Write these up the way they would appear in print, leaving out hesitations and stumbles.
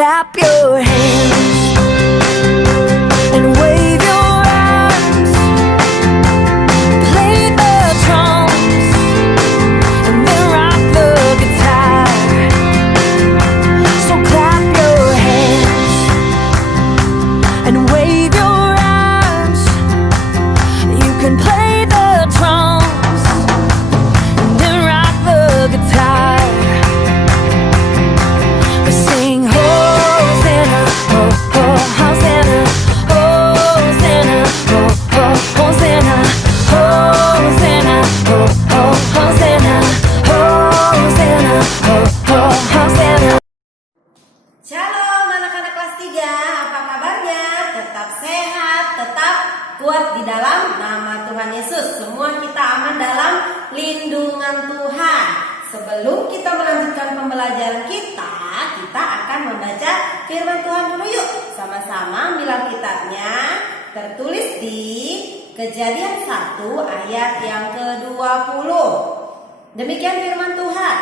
clap your hands and wave your arms, play the drums and then rock the guitar. So clap your hands and wave your arms. You can play the drums and then rock the guitar. We sing Hosanna, ho ho Hosanna, Hosanna, ho ho Hosanna, Hosanna, ho ho Hosanna, Hosanna, ho ho Hosanna. Shalom anak-anak kelas 3, apa kabarnya? Tetap sehat, tetap kuat di dalam nama Tuhan Yesus. Semua kita aman dalam lindungan Tuhan. Sebelum kita melanjutkan pembelajaran kita akan membaca firman Tuhan dulu yuk. Sama-sama ambil Alkitabnya, tertulis di Kejadian 1 ayat yang ke-20. Demikian firman Tuhan.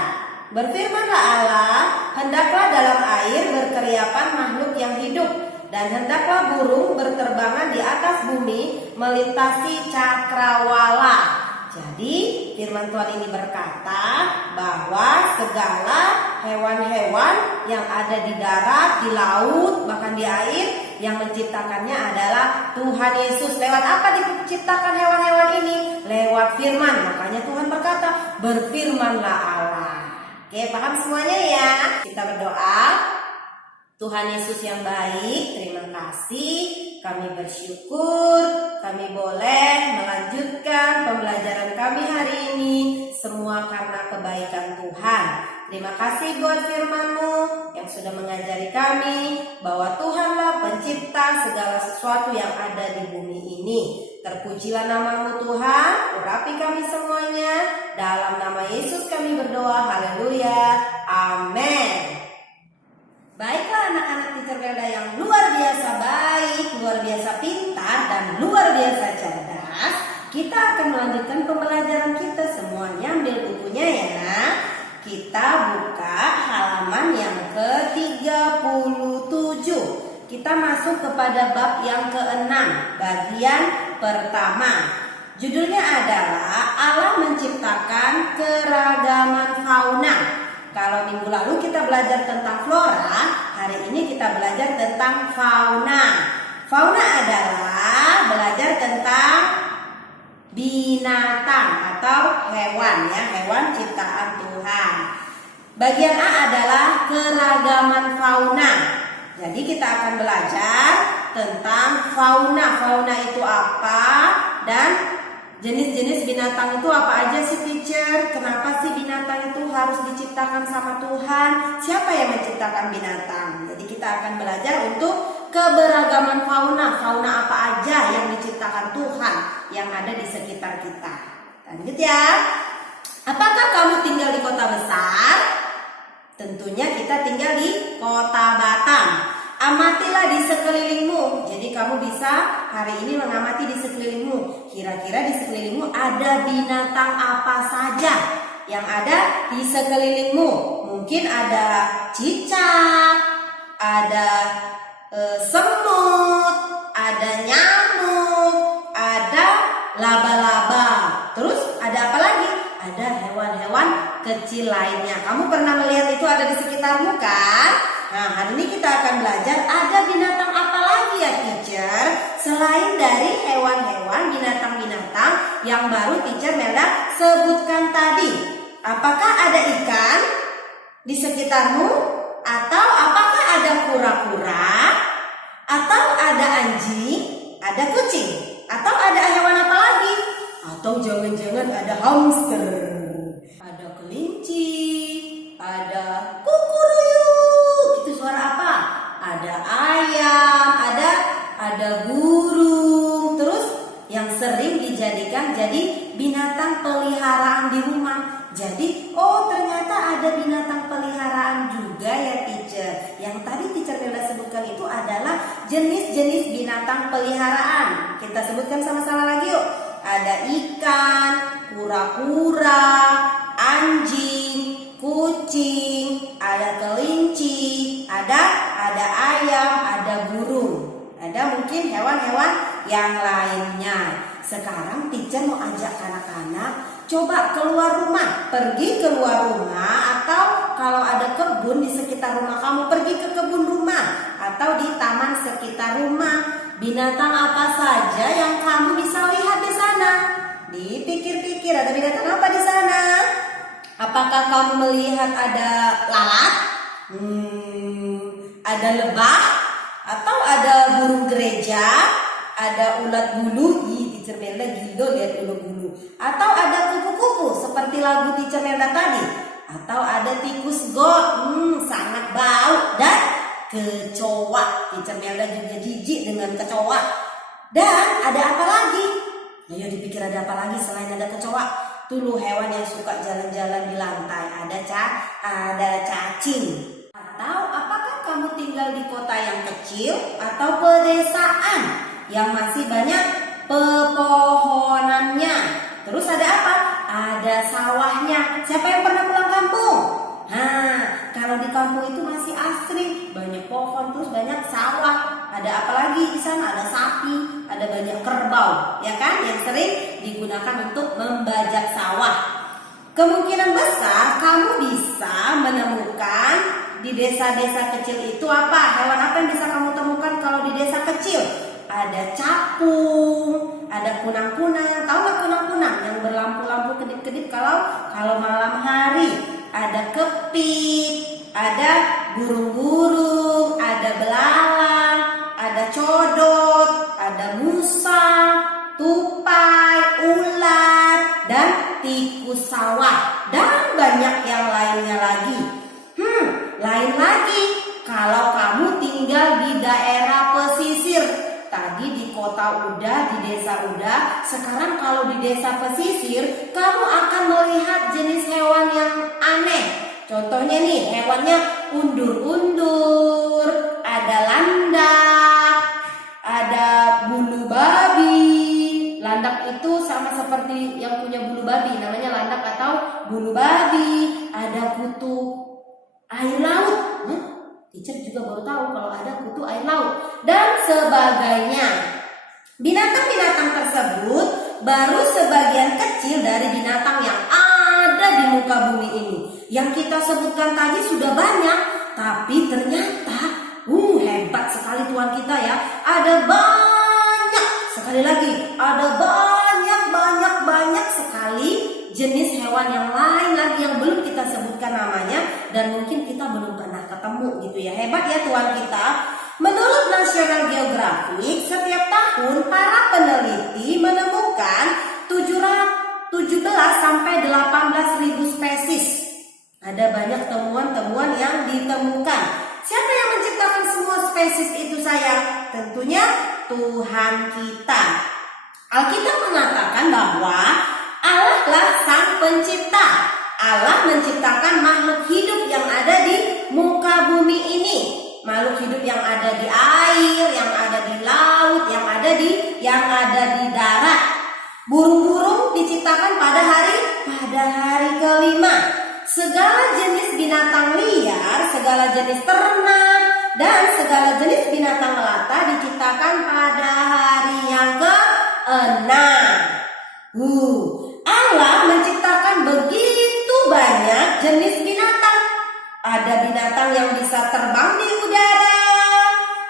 Berfirmanlah Allah, hendaklah dalam air berkeriapan makhluk yang hidup, dan hendaklah burung berterbangan di atas bumi melintasi cakrawala. Jadi firman Tuhan ini berkata bahwa segala hewan-hewan yang ada di darat, di laut, bahkan di air, yang menciptakannya adalah Tuhan Yesus. Lewat apa diciptakan hewan-hewan ini? Lewat firman. Makanya Tuhan berkata, berfirmanlah Allah. Oke, paham semuanya ya? Kita berdoa. Tuhan Yesus yang baik, terima kasih. Kami bersyukur kami boleh melanjutkan pembelajaran kami hari ini. Semua karena kebaikan Tuhan. Terima kasih buat firman-Mu yang sudah mengajari kami bahwa Tuhanlah pencipta segala sesuatu yang ada di bumi ini. Terpujilah nama-Mu Tuhan, urapi kami semuanya. Dalam nama Yesus kami berdoa, haleluya, amin. Baiklah anak-anak teacher Belda yang luar biasa baik, luar biasa pintar, dan luar biasa cerdas. Kita akan melanjutkan pembelajaran kita. Semuanya ambil bukunya ya. Kita buka halaman yang ke-37. Kita masuk kepada bab yang ke-6, bagian pertama. Judulnya adalah Allah menciptakan keragaman fauna. Kalau minggu lalu kita belajar tentang flora, hari ini kita belajar tentang fauna. Fauna adalah belajar tentang binatang atau hewan ya, hewan ciptaan Tuhan. Bagian A adalah keragaman fauna. Jadi kita akan belajar tentang fauna. Fauna itu apa dan jenis-jenis binatang itu apa aja sih teacher? Kenapa sih binatang itu harus diciptakan sama Tuhan? Siapa yang menciptakan binatang? Jadi kita akan belajar untuk keberagaman fauna. Fauna apa aja yang diciptakan Tuhan yang ada di sekitar kita. Lanjut ya. Apakah kamu tinggal di kota besar? Tentunya kita tinggal di kota Batam. Amatilah di sekelilingmu. Jadi kamu bisa hari ini mengamati di sekelilingmu. Kira-kira di sekelilingmu ada binatang apa saja yang ada di sekelilingmu? Mungkin ada cicak, ada semut, ada nyamuk, ada laba-laba. Terus ada apa lagi? Ada hewan-hewan kecil lainnya. Kamu pernah melihat itu ada di sekitarmu kan? Nah, hari ini kita akan belajar ada binatang apa lagi ya teacher? Selain dari hewan-hewan, binatang-binatang yang baru teacher Melda sebutkan tadi. Apakah ada ikan di sekitarmu? Atau apakah ada kura-kura? Atau ada anjing? Ada kucing? Atau ada hewan apa lagi? Atau jangan-jangan ada hamster? Ada kelinci? Ada kukuruyuk? Itu suara apa? Ada ayam, ada burung. Terus yang sering dijadikan jadi binatang peliharaan di rumah. Jadi, oh ternyata ada binatang peliharaan juga ya teacher. Yang tadi teacher Melda sebutkan itu adalah jenis-jenis binatang peliharaan. Kita sebutkan sama-sama lagi yuk. Ada ikan, kura-kura, anjing, kucing, ada kelinci, ada ada ayam, ada burung, ada mungkin hewan-hewan yang lainnya. Sekarang teacher mau ajak anak-anak coba keluar rumah, pergi keluar rumah, atau kalau ada kebun di sekitar rumah kamu, pergi ke kebun rumah atau di taman sekitar rumah. Binatang apa saja yang kamu bisa lihat di sana? Dipikir-pikir, ada binatang apa di sana? Apakah kamu melihat ada lalat? Ada lebah? Atau ada burung gereja? Ada ulat bulu? Teacher Melda gila lihat ulat bulu. Atau ada kupu-kupu seperti lagu Teacher Melda tadi? Atau ada tikus got? Sangat bau. Dan kecoa. Teacher Melda juga jijik dengan kecoa. Dan ada apa lagi? Ayo dipikir ada apa lagi selain ada kecoa? Tuh loh, hewan yang suka jalan-jalan di lantai. Ada cacing. Atau apakah kamu tinggal di kota yang kecil atau pedesaan yang masih banyak pepohonannya? Terus ada apa? Ada sawahnya. Siapa yang pernah pulang kampung? Kalau di kampung itu masih asri, banyak pohon, terus banyak sawah. Ada apa lagi di sana? Ada sapi, ada banyak kerbau, ya kan? Yang sering digunakan untuk membajak sawah. Kemungkinan besar kamu bisa menemukan di desa-desa kecil itu apa? Hewan apa yang bisa kamu temukan kalau di desa kecil? Ada capung, ada kunang-kunang. Tahu nggak kunang-kunang yang berlampu-lampu kedip-kedip kalau malam hari? Ada kepik, ada burung-burung, ada belalang, ada codot, ada musang, tupai, ular, dan tikus sawah, dan banyak yang lainnya lagi. Lain lagi kalau kamu tinggal di daerah pesisir. Tadi di kota udah, di desa udah. Sekarang kalau di desa pesisir, kamu akan melihat jenis hewan yang aneh. Contohnya nih, hewannya undur-undur, ada landak, ada bulu babi. Landak itu sama seperti yang punya bulu babi, namanya landak atau bulu babi. Ada kutu air laut. Teacher juga baru tahu kalau ada kutu air laut dan sebagainya. Binatang-binatang tersebut baru sebagian kecil dari binatang yang ada di muka bumi ini. Yang kita sebutkan tadi sudah banyak, tapi ternyata hebat sekali Tuhan kita ya. Ada banyak sekali lagi, ada banyak sekali jenis hewan yang lain lagi yang belum kita sebutkan namanya dan mungkin kita belum pernah ketemu gitu ya. Hebat ya Tuhan kita. Menurut National Geographic, setiap tahun para peneliti menemukan 17 sampai 18.000 spesies. Ada banyak temuan-temuan yang ditemukan. Siapa yang menciptakan semua spesies itu sayang? Tentunya Tuhan kita. Alkitab mengatakan bahwa Allah lah sang pencipta. Allah menciptakan makhluk hidup yang ada di muka bumi ini. Makhluk hidup yang ada di air, yang ada di laut, yang ada di darat. Burung-burung diciptakan pada hari kelima. Segala jenis binatang liar, segala jenis ternak, dan segala jenis binatang melata diciptakan pada hari yang ke-6. Allah menciptakan begitu banyak jenis binatang. Ada binatang yang bisa terbang di udara,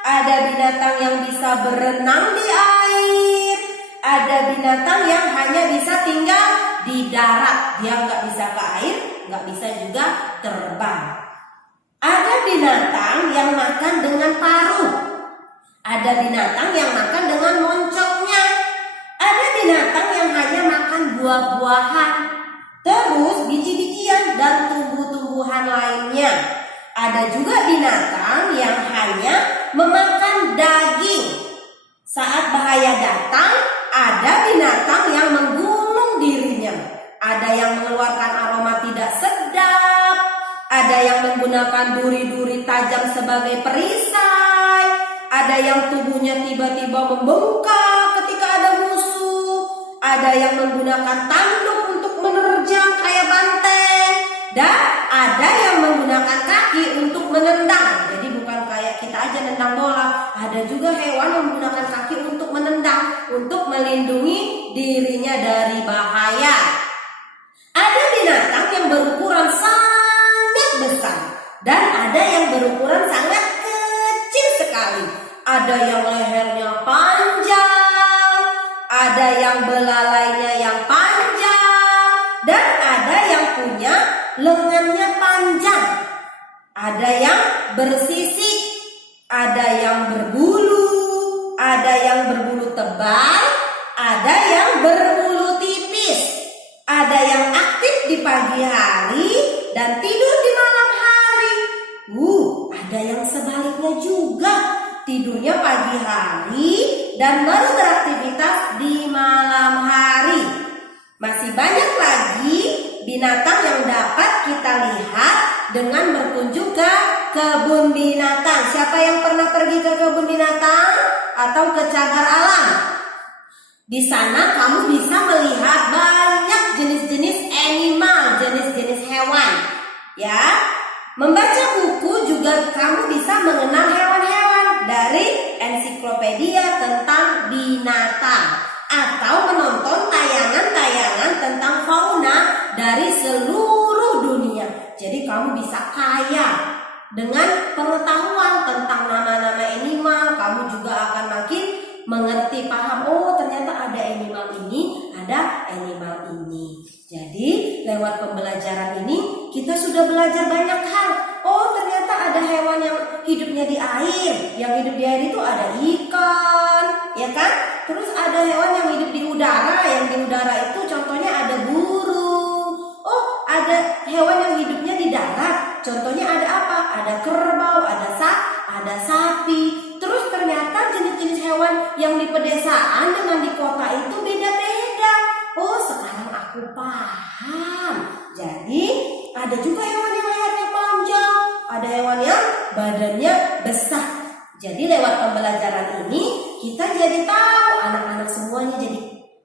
ada binatang yang bisa berenang di air, ada binatang yang hanya bisa tinggal di darat. Dia nggak bisa ke air, nggak bisa juga terbang. Ada binatang yang makan dengan paruh, ada binatang yang makan dengan moncongnya, ada binatang yang hanya makan buah-buahan, terus biji-bijian dan tumbuh-tumbuhan lainnya. Ada juga binatang yang hanya memakan daging. Saat bahaya datang, ada binatang yang menggulung dirinya. Ada yang mengeluarkan aroma tidak sedap, ada yang menggunakan duri-duri tajam sebagai perisai, ada yang tubuhnya tiba-tiba membengkak ketika ada musuh, ada yang menggunakan tanduk untuk menerjang kayak banteng, dan ada yang menggunakan kaki untuk menendang. Jadi bukan kayak kayak kita aja nendang bola. Ada juga hewan yang menggunakan kaki untuk menendang, untuk melindungi dirinya dari bahaya. Ada binatang yang berukuran sangat besar dan ada yang berukuran sangat kecil sekali. Ada yang lehernya panjang, ada yang belalainya yang panjang, dan ada yang punya lengannya panjang. Ada yang bersisik, ada yang berbulu, ada yang berbulu tebal, ada yang berbulu tipis. Ada yang aktif di pagi hari dan tidur di malam hari. Ada yang sebaliknya juga, tidurnya pagi hari dan baru beraktivitas di malam hari. Masih banyak lagi binatang yang dapat kita lihat dengan berkunjung ke kebun binatang. Siapa yang pernah pergi ke kebun binatang atau ke cagar alam? Di sana kamu bisa melihat banyak jenis-jenis animal, jenis-jenis hewan. Ya, membaca buku juga kamu bisa mengenal hewan-hewan dari ensiklopedia tentang binatang, atau menonton tayangan-tayangan tentang fauna dari seluruh dunia. Jadi kamu bisa kaya dengan pengetahuan tentang nama-nama animal. Kamu juga akan makin mengerti, paham, oh ternyata ada animal ini, ada animal ini. Jadi lewat pembelajaran ini kita sudah belajar banyak hal. Oh ternyata ada hewan yang hidupnya di air. Yang hidup di air itu ada ikan, ya kan? Terus ada hewan yang hidup di udara. Yang di udara itu contohnya ada burung. Oh ada hewan yang hidupnya di darat. Contohnya ada apa? Ada kerbau, ada sapi. Terus ternyata jenis-jenis hewan yang di pedesaan dengan di kota itu beda-beda. Oh sekarang aku paham. Jadi ada juga hewan yang lehernya panjang, ada hewan yang badannya besar. Jadi lewat pembelajaran ini kita jadi tahu, anak-anak semuanya jadi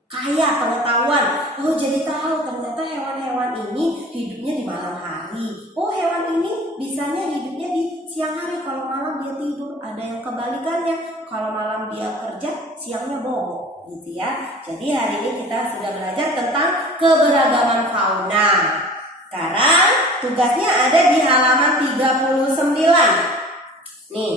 kaya pengetahuan. Oh jadi tahu ternyata hewan-hewan ini hidupnya di malam hari. Oh hewan ini bisanya hidupnya di siang hari, kalau malam dia tidur. Ada yang kebalikannya, kalau malam dia kerja, siangnya bobo, gitu ya. Jadi hari ini kita sudah belajar tentang keberagaman fauna. Sekarang tugasnya ada di halaman 39. Nih,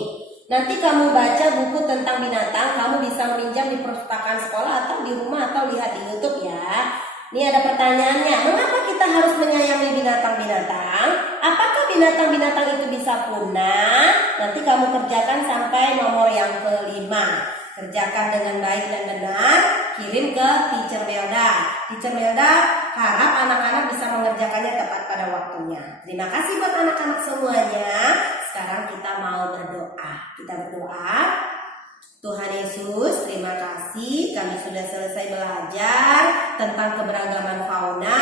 nanti kamu baca buku tentang binatang, kamu bisa meminjam di perpustakaan sekolah atau di rumah atau lihat di YouTube ya. Ini ada pertanyaannya, mengapa kita harus menyayangi binatang-binatang? Apakah binatang-binatang itu bisa punah? Nanti kamu kerjakan sampai nomor yang kelima. Kerjakan dengan baik dan benar, kirim ke Teacher Melda. Teacher Melda harap anak-anak bisa mengerjakannya tepat pada waktunya. Terima kasih buat anak-anak semuanya. Sekarang kita mau berdoa. Kita berdoa. Tuhan Yesus, terima kasih kami sudah selesai belajar tentang keberagaman fauna.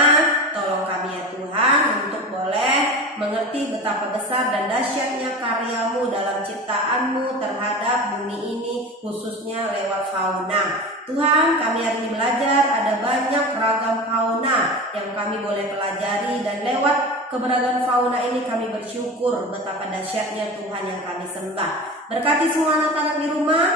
Tolong kami ya Tuhan untuk boleh mengerti betapa besar dan dahsyatnya karya-Mu dalam ciptaan-Mu terhadap bumi ini, khususnya lewat fauna. Tuhan, kami hari ini belajar ada banyak ragam fauna yang kami boleh pelajari, dan lewat keberadaan fauna ini kami bersyukur betapa dahsyatnya Tuhan yang kami sembah. Berkati semua anak-anak di rumah,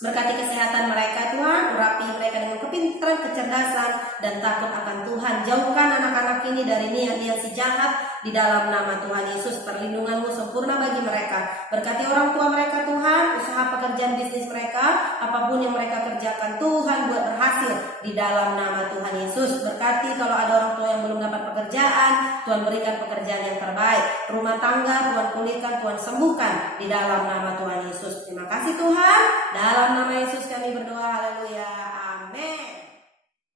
berkati kesehatan mereka Tuhan, urapi mereka dengan kepintaran, kecerdasan, dan takut akan Tuhan. Jauhkan anak-anak ini dari niat-niat si jahat. Di dalam nama Tuhan Yesus, perlindungan-Mu sempurna bagi mereka. Berkati orang tua mereka Tuhan, usaha pekerjaan bisnis mereka, apapun yang mereka kerjakan Tuhan buat berhasil di dalam nama Tuhan Yesus. Berkati kalau ada orang tua yang belum dapat pekerjaan, Tuhan berikan pekerjaan yang terbaik. Rumah tangga Tuhan pulihkan, Tuhan sembuhkan di dalam nama Tuhan Yesus. Terima kasih Tuhan. Dalam nama Yesus kami berdoa, haleluya.